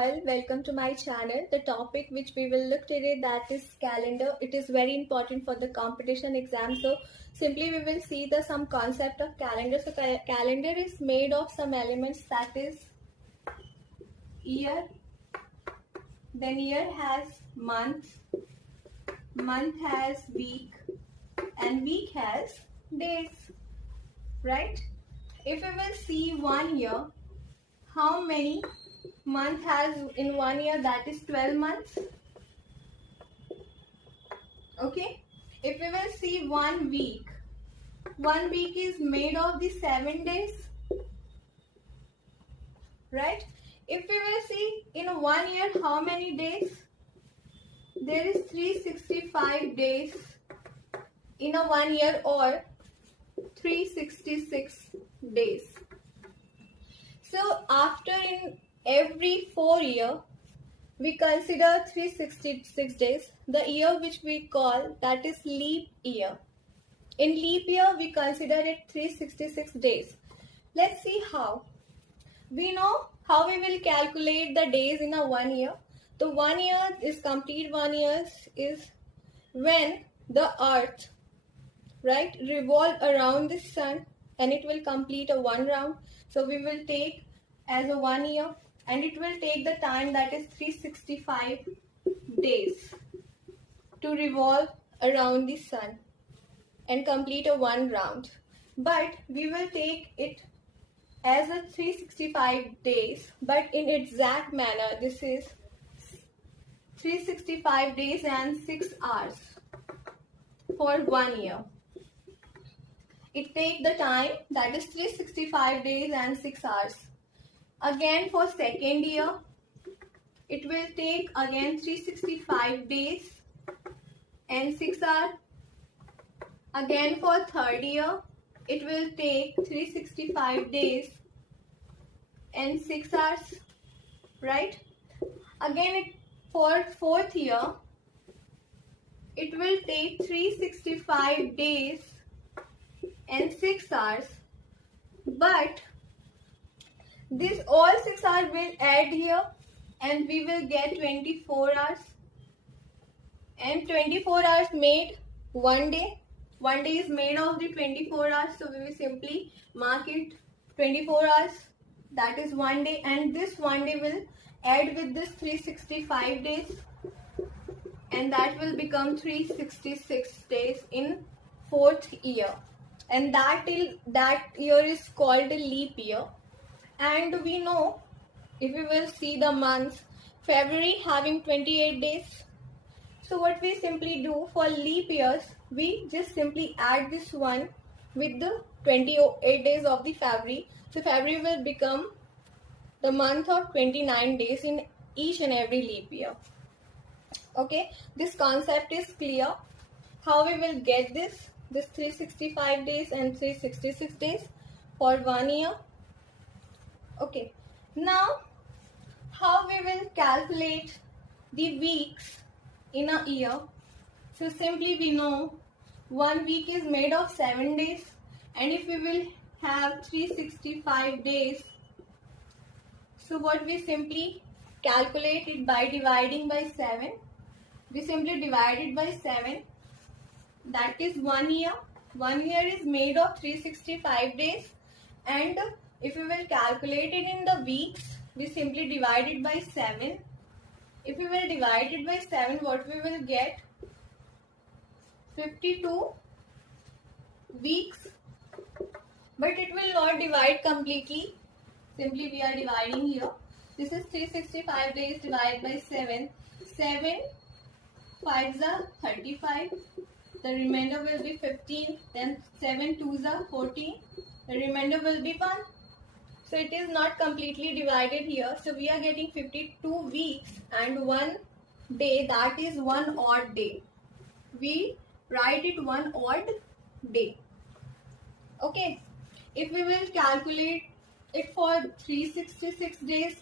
all, welcome to my channel. The topic which we will look today, that is calendar. It is very important for the competition exam. So simply we will see the some concept of calendar. So calendar is made of some elements, that is year, then year has month, month has week, and week has days, right? If we will see 1 year, how many month has in 1 year? That is 12 months. Okay. If we will see 1 week is made of the 7 days, right? If we will see in 1 year how many days, there is 365 days in a 1 year, or 366 days. So after in every 4 year, we consider 366 days. The year which we call, that is leap year. In leap year, we consider it 366 days. Let's see how. We know how we will calculate the days in a 1 year. The 1 year is complete 1 year is when the earth, right, revolve around the sun, and it will complete a 1 round. So we will take as a 1 year, and it will take the time, that is 365 days, to revolve around the sun and complete a 1 round. But we will take it as a 365 days, but in exact manner. This is 365 days and 6 hours for 1 year. It takes the time, that is 365 days and 6 hours. Again for second year, it will take again 365 days and 6 hours. Again for third year, it will take 365 days and 6 hours, right? Again for fourth year, it will take 365 days and 6 hours, but this all 6 hours will add here, and we will get 24 hours, and 24 hours made 1 day. 1 day is made of the 24 hours, so we will simply mark it 24 hours, that is 1 day, and this 1 day will add with this 365 days, and that will become 366 days in fourth year, and that year is called a leap year. And we know, if we will see the months, February having 28 days. So what we simply do for leap years, we just simply add this one with the 28 days of the February. So February will become the month of 29 days in each and every leap year. Okay, this concept is clear. How we will get this 365 days and 366 days for 1 year. Okay, now how we will calculate the weeks in a year? So simply we know 1 week is made of 7 days, and if we will have 365 days, so what we simply calculate it by dividing by 7. We simply divide it by 7, that is 1 year. 1 year is made of 365 days, and if we will calculate it in the weeks, we simply divide it by 7. If we will divide it by 7, what we will get? 52 weeks. But it will not divide completely. Simply we are dividing here. This is 365 days divided by 7. 7 5s are 35. The remainder will be 15. Then 7 2s are 14. The remainder will be 1. So it is not completely divided here. So we are getting 52 weeks and 1 day, that is 1 odd day. We write it 1 odd day. Okay. If we will calculate it for 366 days,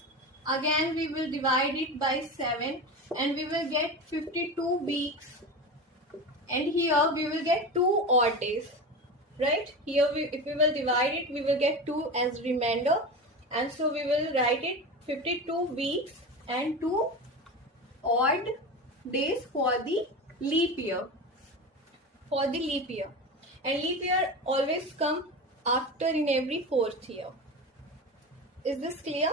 again we will divide it by 7, and we will get 52 weeks. And here we will get 2 odd days. Right, here if we will divide it, we will get 2 as remainder, and so we will write it 52 weeks and 2 odd days for the leap year. For the leap year. And leap year always come after in every 4th year. Is this clear?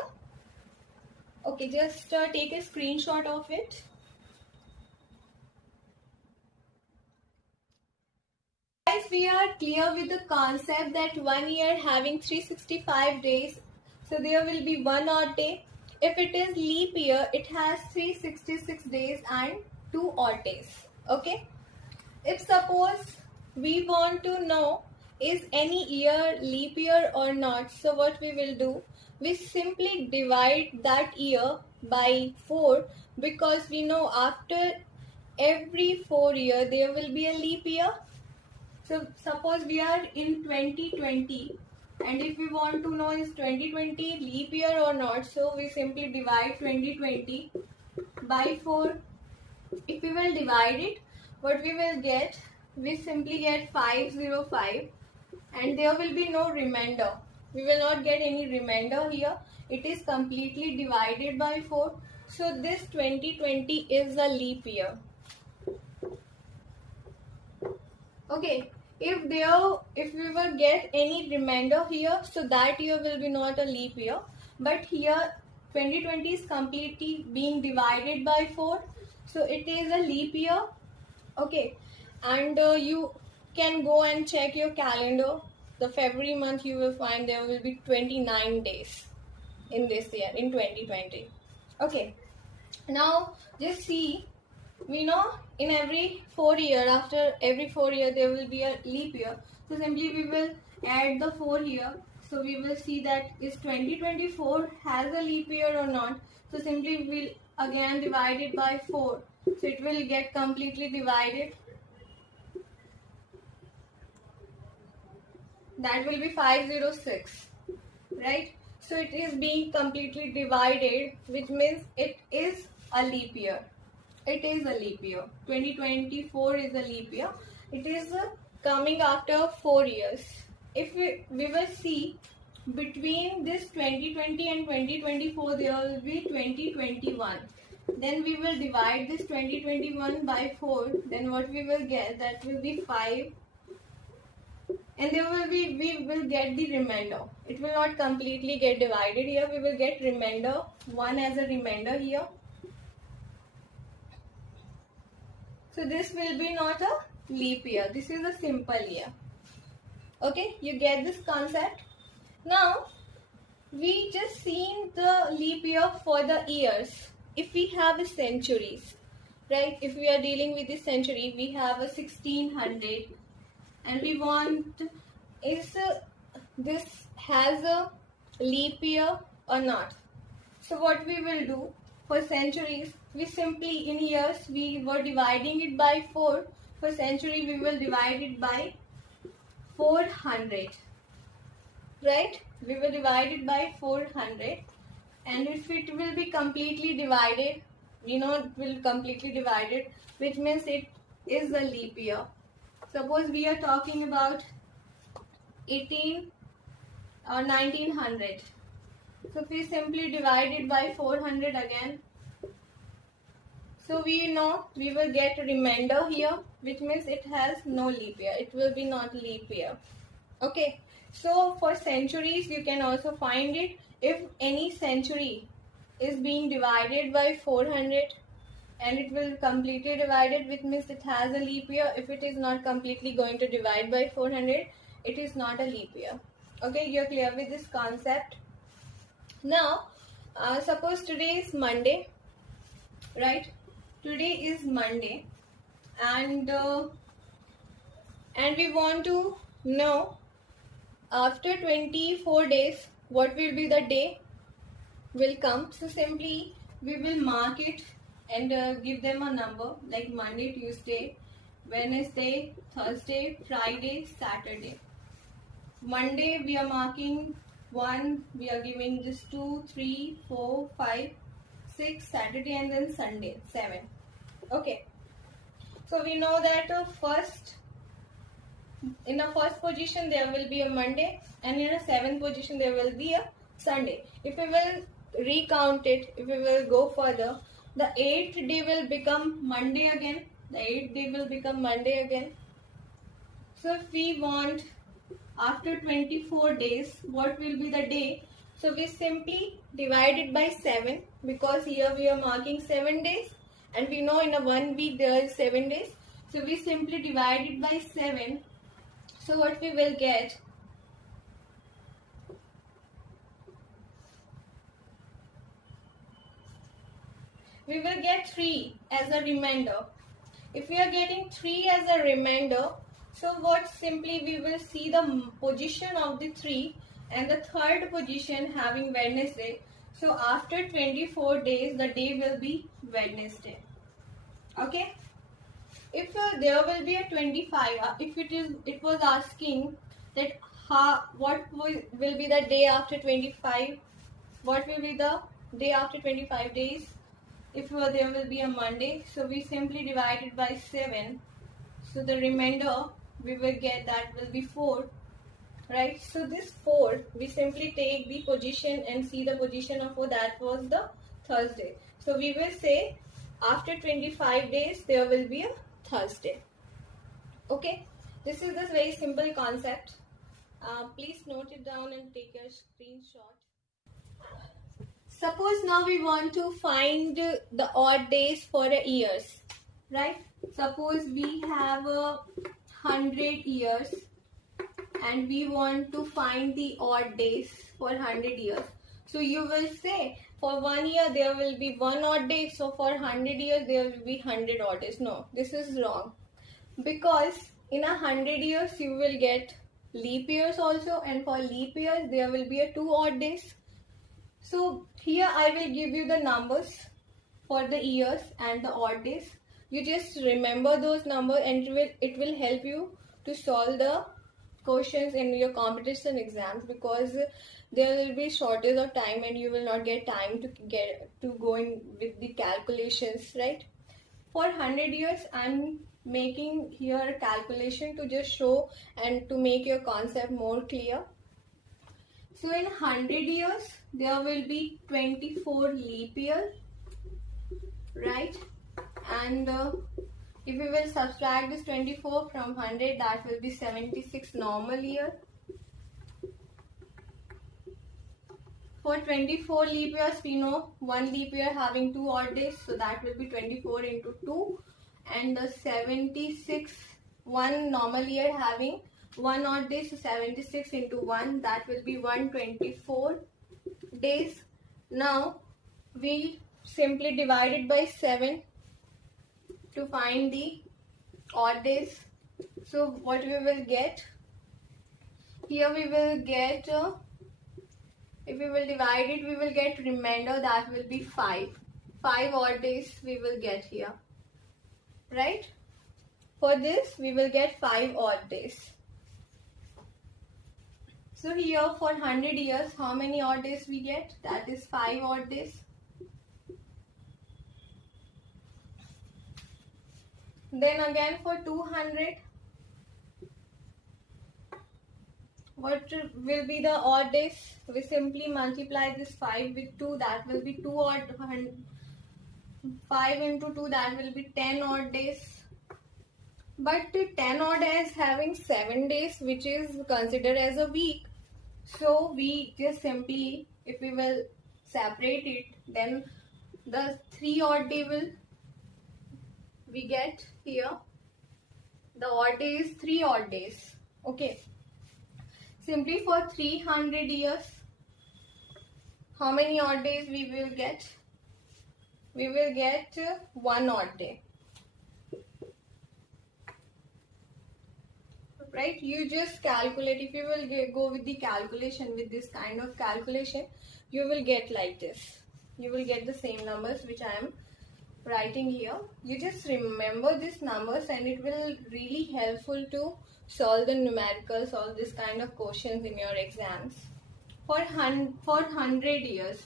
Okay, just take a screenshot of it. Guys, we are clear with the concept that 1 year having 365 days, so there will be 1 odd day. If it is leap year, it has 366 days and 2 odd days. Okay. If suppose we want to know is any year leap year or not, so what we will do, we simply divide that year by 4, because we know after every 4 year there will be a leap year. So suppose we are in 2020, and if we want to know is 2020 leap year or not, so we simply divide 2020 by 4. If we will divide it, what we will get, we simply get 505, and there will be no remainder. We will not get any remainder here. It is completely divided by 4. So this 2020 is a leap year. Okay, if we will get any remainder here, so that year will be not a leap year. But here 2020 is completely being divided by 4, so it is a leap year. Okay, and you can go and check your calendar. The February month, you will find there will be 29 days in this year, in 2020. Okay, now just see, we know in every 4 year, after every 4 year there will be a leap year. So simply we will add the 4 here. So we will see that is 2024 has a leap year or not. So simply we will again divide it by 4. So it will get completely divided. That will be 506, right? So it is being completely divided, which means it is a leap year. It is a leap year. 2024 is a leap year. It is coming after 4 years. If we will see between this 2020 and 2024, there will be 2021. Then we will divide this 2021 by 4. Then what we will get, that will be 5. And there will be, we will get the remainder. It will not completely get divided here. We will get remainder, 1 as a remainder here. So this will be not a leap year. This is a simple year. Okay, you get this concept? Now, we just seen the leap year for the years. If we have a centuries, right? If we are dealing with the century, we have a 1600. And we want, is this has a leap year or not? So what we will do for centuries, we simply in years we were dividing it by 4. For century we will divide it by 400, right? We will divide it by 400, and if it will be completely divided, we know it will completely divided, which means it is a leap year. Suppose we are talking about 18 or 1900. So if we simply divide it by 400 again, so we know we will get a remainder here, which means it has no leap year. It will be not leap year. Okay. So for centuries, you can also find it. If any century is being divided by 400, and it will completely divided, which means it has a leap year. If it is not completely going to divide by 400, it is not a leap year. Okay, you're clear with this concept? Now, suppose today is Monday, right? Today is Monday, and we want to know after 24 days what will be the day will come. So simply we will mark it and give them a number like Monday, Tuesday, Wednesday, Thursday, Friday, Saturday. Monday we are marking 1, we are giving this 2, 3, 4, 5, 6, Saturday, and then Sunday, 7. Okay. So we know that in the first position there will be a Monday, and in a 7th position there will be a Sunday. If we will recount it, if we will go further, the 8th day will become Monday again. The 8th day will become Monday again. So if we want after 24 days, what will be the day? So we simply divide it by 7, because here we are marking 7 days and we know in a 1 week there is 7 days. So we simply divide it by 7. So what we will get? We will get 3 as a remainder. If we are getting 3 as a remainder, so what simply we will see the position of the 3 and the third position having Wednesday. So after 24 days, the day will be Wednesday. Okay. If there will be a 25, if it was asking that what will be the day after 25, what will be the day after 25 days? If there will be a Monday, so we simply divide it by 7. So the remainder we will get, that will be 4, right? So this 4, we simply take the position and see the position of 4, that was the Thursday. So we will say after 25 days there will be a Thursday. Okay, this is this very simple concept. Please note it down and take a screenshot. Suppose now we want to find the odd days for a years, right? Suppose we have 100 years and we want to find the odd days for 100 years. So you will say for 1 year there will be 1 odd day, so for 100 years there will be 100 odd days. No, this is wrong, because in 100 years you will get leap years also, and for leap years there will be 2 odd days. So here I will give you the numbers for the years and the odd days. You just remember those numbers and it will help you to solve the questions in your competition exams, because there will be shortage of time and you will not get time to go in with the calculations, right? For 100 years I'm making here a calculation to just show and to make your concept more clear. So in 100 years, there will be 24 leap year, right? And if we will subtract this 24 from 100, that will be 76 normal year. For 24 leap years, we know 1 leap year having 2 odd days, so that will be 24 into 2. And the 76, 1 normal year having 1 odd day, so 76 into 1, that will be 124 days. Now we simply divide it by 7 to find the odd days. So what we will get? Here we will get, if we will divide it, we will get remainder, that will be 5. 5 odd days we will get here, right? For this we will get 5 odd days. So here for 100 years, how many odd days we get? That is 5 odd days. Then again for 200, what will be the odd days? We simply multiply this 5 with 2, that will be 2 odd. 5 into 2, that will be 10 odd days. But 10 odd is having 7 days, which is considered as a week. So we just simply, if we will separate it, then the 3 odd day will we get here. The odd day is 3 odd days. Okay. Simply for 300 years, how many odd days we will get? We will get 1 odd day. Right? You just calculate. If you will go with the calculation, with this kind of calculation, you will get like this. You will get the same numbers which I am writing here. You just remember these numbers and it will really helpful to solve the numericals, solve this kind of questions in your exams. For 400 years,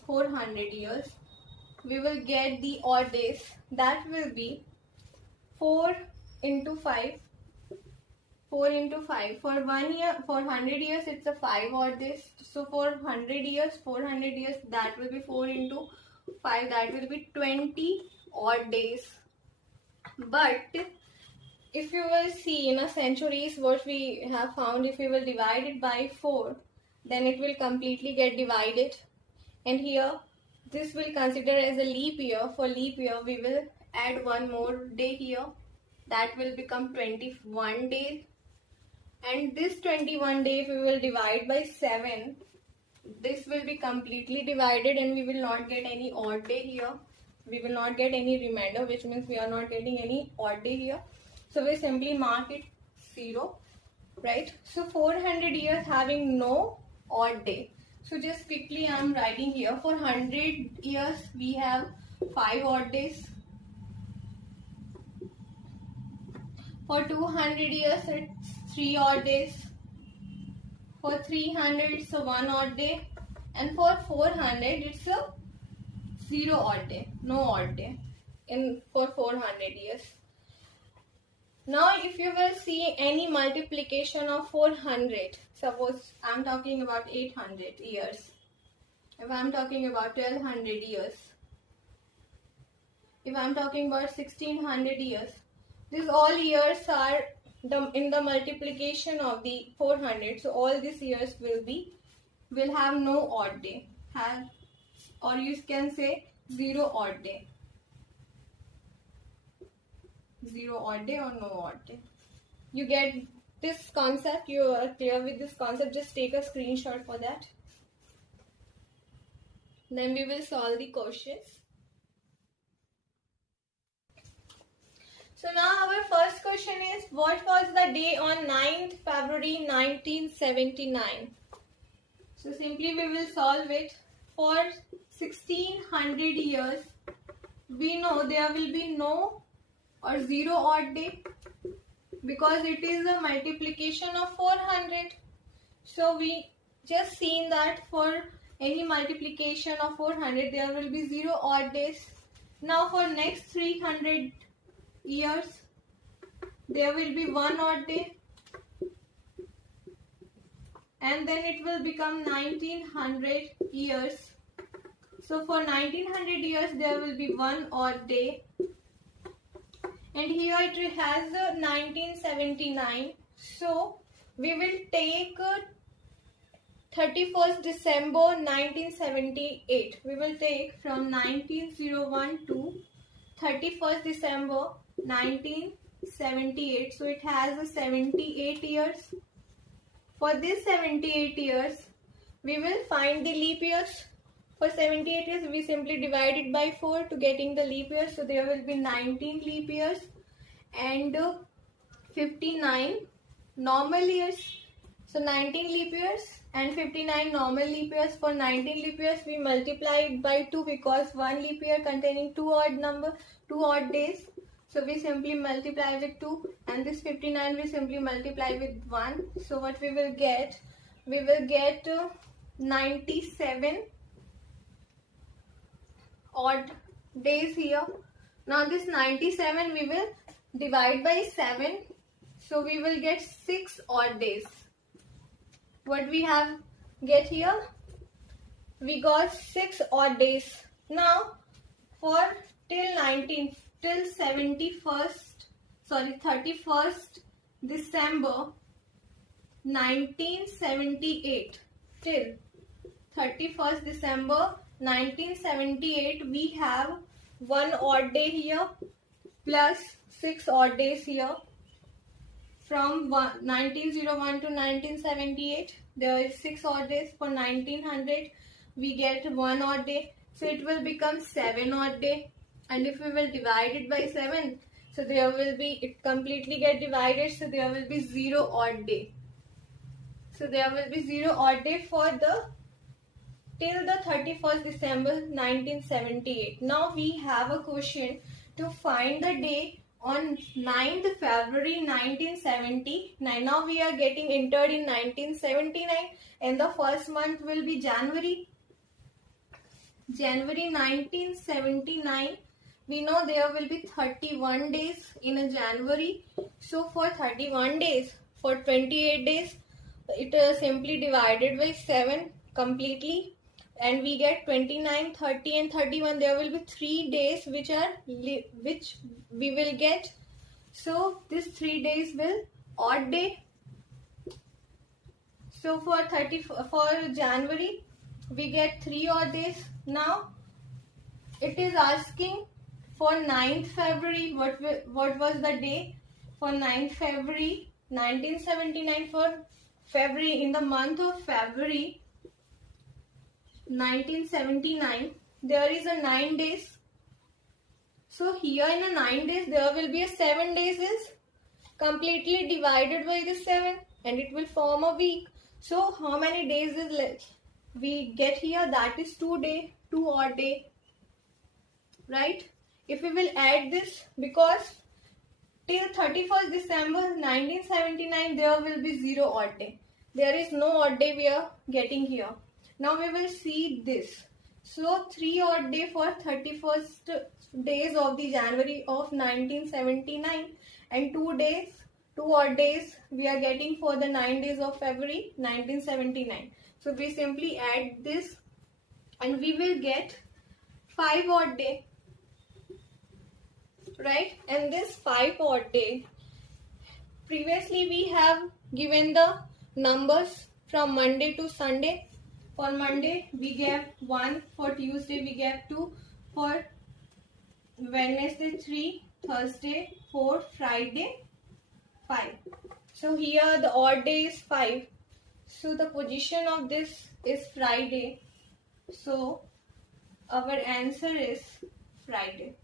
we will get the odd days. That will be 4 into 5. 4 into 5. For 1 year, for 100 years, it's a 5 odd days. So for 100 years, 400 years, that will be 4 into 5. That will be 20 odd days. But if you will see in a centuries, what we have found, if we will divide it by 4, then it will completely get divided. And here, this will consider as a leap year. For leap year, we will add one more day here. That will become 21 days. And this 21 day, if we will divide by 7, this will be completely divided and we will not get any odd day here. We will not get any remainder, which means we are not getting any odd day here. So we simply mark it 0, right? So 400 years having no odd day. So just quickly I am writing here, for 100 years we have 5 odd days. For 200 years it's 3 odd days. For 300 it's a 1 odd day. And for 400 it's a 0 odd day, no odd day for 400 years. Now if you will see any multiplication of 400, suppose I am talking about 800 years, if I am talking about 1200 years, if I am talking about 1600 years, these all years are in the multiplication of the 400. So all these years will have no odd day, or you can say 0 odd day. 0 odd day or no odd day. You get this concept? You are clear with this concept? Just take a screenshot for that. Then we will solve the questions. So now our first question is, what was the day on 9th February 1979? So simply we will solve it. For 1600 years, we know there will be no or 0 odd day because it is a multiplication of 400. So we just seen that for any multiplication of 400 there will be 0 odd days. Now for next 300 years there will be 1 odd day, and then it will become 1900 years. So for 1900 years there will be 1 odd day. And here it has 1979. So we will take 31st December 1978. We will take from 1901 to 31st December 1978. So it has 78 years. For this 78 years, we will find the leap years. For 78 years, we simply divide it by 4 to getting the leap years. So there will be 19 leap years and 59 normal years. So 19 leap years and 59 normal leap years. For 19 leap years, we multiply it by 2 because one leap year containing 2 odd days. So we simply multiply with 2, and this 59 we simply multiply with 1. So what we will get? We will get 97 odd days here. Now this 97 we will divide by 7. So we will get 6 odd days. What we have get here? We got 6 odd days. Now for till 31st December 1978, till 31st December 1978 we have 1 odd day here plus 6 odd days here. From 1901 to 1978 there is 6 odd days. For 1900 we get 1 odd day, so it will become 7 odd day. And if we will divide it by 7, so there will be, it completely get divided, so there will be 0 odd day. So there will be 0 odd day for till the 31st December 1978. Now we have a question to find the day on 9th February 1979. Now we are getting entered in 1979 and the first month will be January 1979. We know there will be 31 days in a January. So for 31 days, For 28 days, it simply divided by 7 completely, and we get 29, 30 and 31. There will be 3 days which we will get. So this 3 days will odd day. So for January, we get 3 odd days. Now it is asking for 9th February. What was the day for 9th February 1979? For February, in the month of February 1979, there is a 9 days. So here in a 9 days, there will be a 7 days is completely divided by the 7, and it will form a week. So how many days is left? We get here, that is 2 day, 2 odd day, right? If we will add this, because till 31st December 1979, there will be 0 odd day. There is no odd day we are getting here. Now we will see this. So 3 odd day for 31st days of the January of 1979, and 2 odd days we are getting for the 9 days of February 1979. So we simply add this and we will get 5 odd day, right? And this 5 odd day, previously we have given the numbers from Monday to Sunday. For Monday we get 1, for Tuesday we get 2, for Wednesday 3, Thursday 4, Friday 5. So here the odd day is 5. So the position of this is Friday. So our answer is Friday.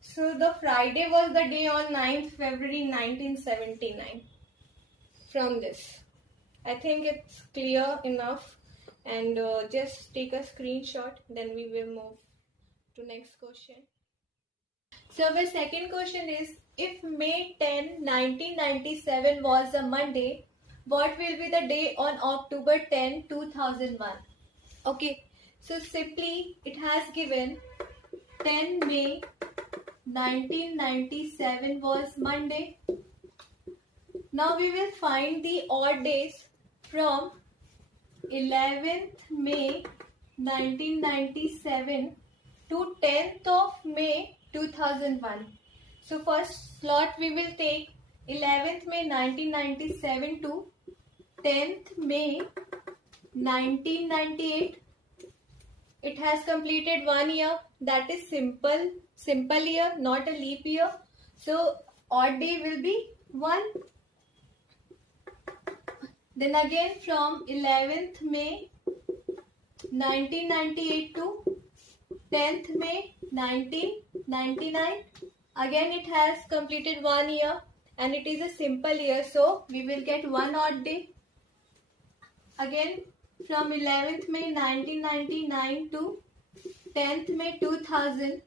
So the Friday was the day on 9th February 1979. From this, I think it's clear enough, and just take a screenshot, then we will move to next question. So our second question is, if May 10, 1997 was a Monday, what will be the day on October 10, 2001? Okay, so simply it has given 10 May 1997 was Monday. Now we will find the odd days from 11th May 1997 to 10th of May 2001. So first slot we will take 11th May 1997 to 10th May 1998. It has completed 1 year. That is simple year, not a leap year. So odd day will be 1. Then again from 11th May 1998 to 10th May 1999. Again it has completed 1 year and it is a simple year, so we will get 1 odd day. Again from 11th May 1999 to 10th May 2000.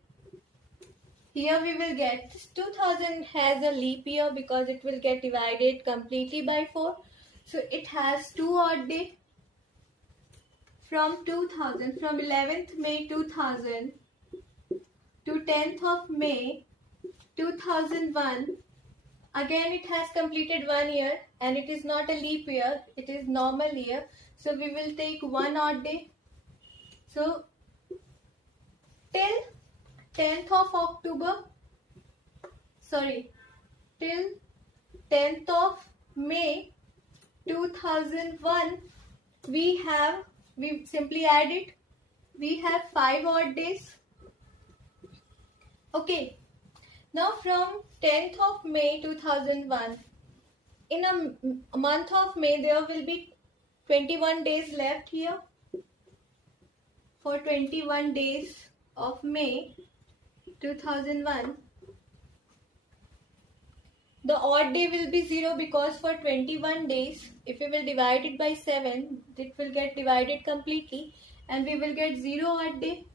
Here we will get 2000 has a leap year because it will get divided completely by 4. So it has 2 odd day. From 2000, from 11th May 2000 to 10th of May 2001. Again it has completed 1 year and it is not a leap year, it is normal year. So we will take 1 odd day. So till 10th of October, till 10th of May 2001, we simply add it. We have 5 odd days. Okay. Now from 10th of May 2001, in a month of May there will be 21 days left here. For 21 days of May 2001, the odd day will be 0 because for 21 days, if we will divide it by 7, it will get divided completely and we will get 0 odd day.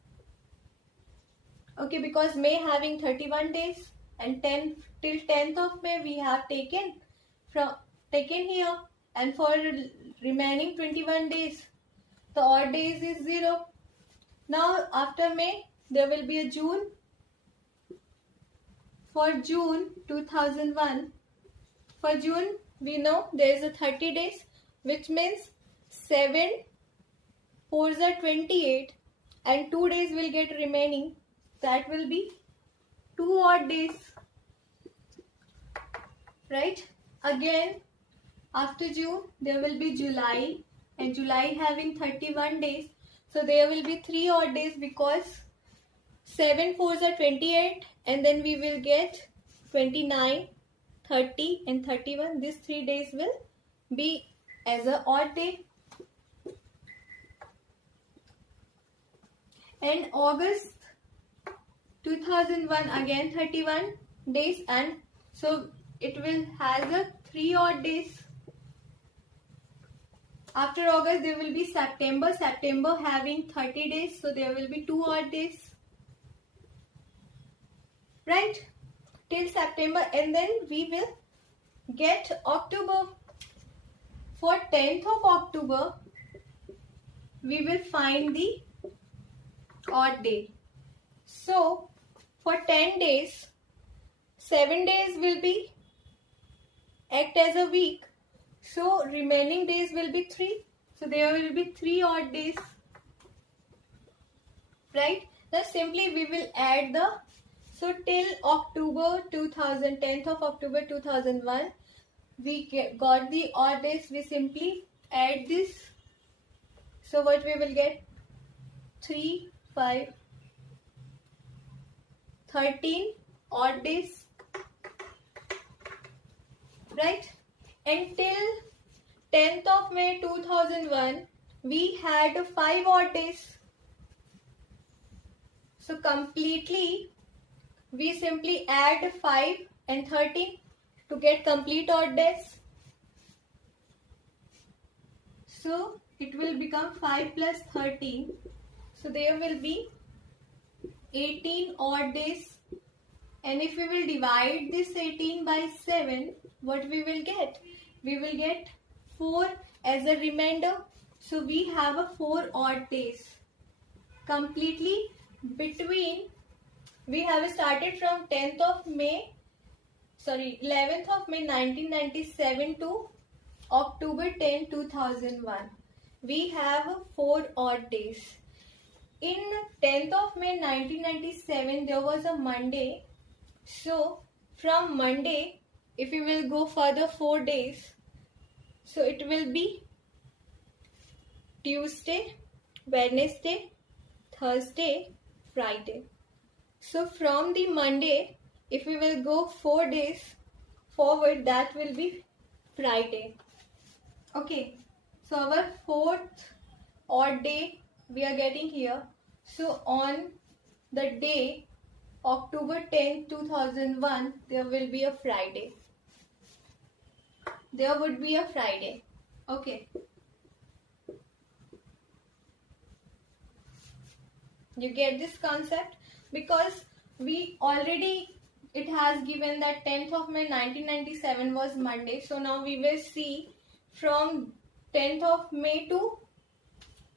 Okay, because May having 31 days and till 10th of May we have taken here, and for remaining 21 days, the odd days is 0. Now after May, there will be a June. For June 2001, For June, we know there is a 30 days, which means 7 4s are 28 and 2 days will get remaining. That will be 2 odd days. Right? Again, after June, there will be July, and July having 31 days. So there will be 3 odd days because 7 4s are 28 and then we will get 29, 30 and 31. These 3 days will be as a odd day. And August 2001 again 31 days, and so it will has a 3 odd days. After August there will be September. September having 30 days, so there will be 2 odd days. Right? Till September, and then we will get October. For 10th of October, we will find the odd day. So, for 10 days, 7 days will be act as a week. So, remaining days will be 3. So, there will be 3 odd days. Right? Now, simply we will add the, so till October 2000, 10th of October 2001, we got the odd days. We simply add this. So, what we will get? 3, 5, 13 odd days. Right? Until 10th of May 2001, we had 5 odd days. So completely, we simply add 5 and 13 to get complete odd days. So it will become 5 plus 13. So there will be 18 odd days. And if we will divide this 18 by 7, what we will get? We will get 4 as a remainder. So we have a 4 odd days. Completely between, we have started from 11th of May 1997 to October 10, 2001. We have 4 odd days. In 10th of May 1997, there was a Monday. So from Monday, if we will go further 4 days, so it will be Tuesday, Wednesday, Thursday, Friday. So from the Monday, if we will go 4 days forward, that will be Friday. Okay, so our 4th odd day we are getting here. So on the day October 10, 2001, there will be a Friday. There would be a Friday. Okay. You get this concept? Because we already, it has given that 10th of May 1997 was Monday. So now we will see from 10th of May to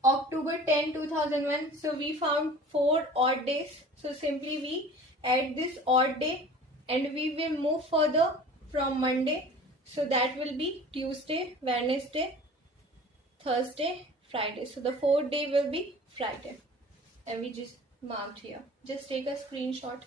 October 10, 2001. So we found 4 odd days. So simply we add this odd day and we will move further from Monday. So that will be Tuesday, Wednesday, Thursday, Friday. So the 4th day will be Friday. And we just marked here. Just take a screenshot.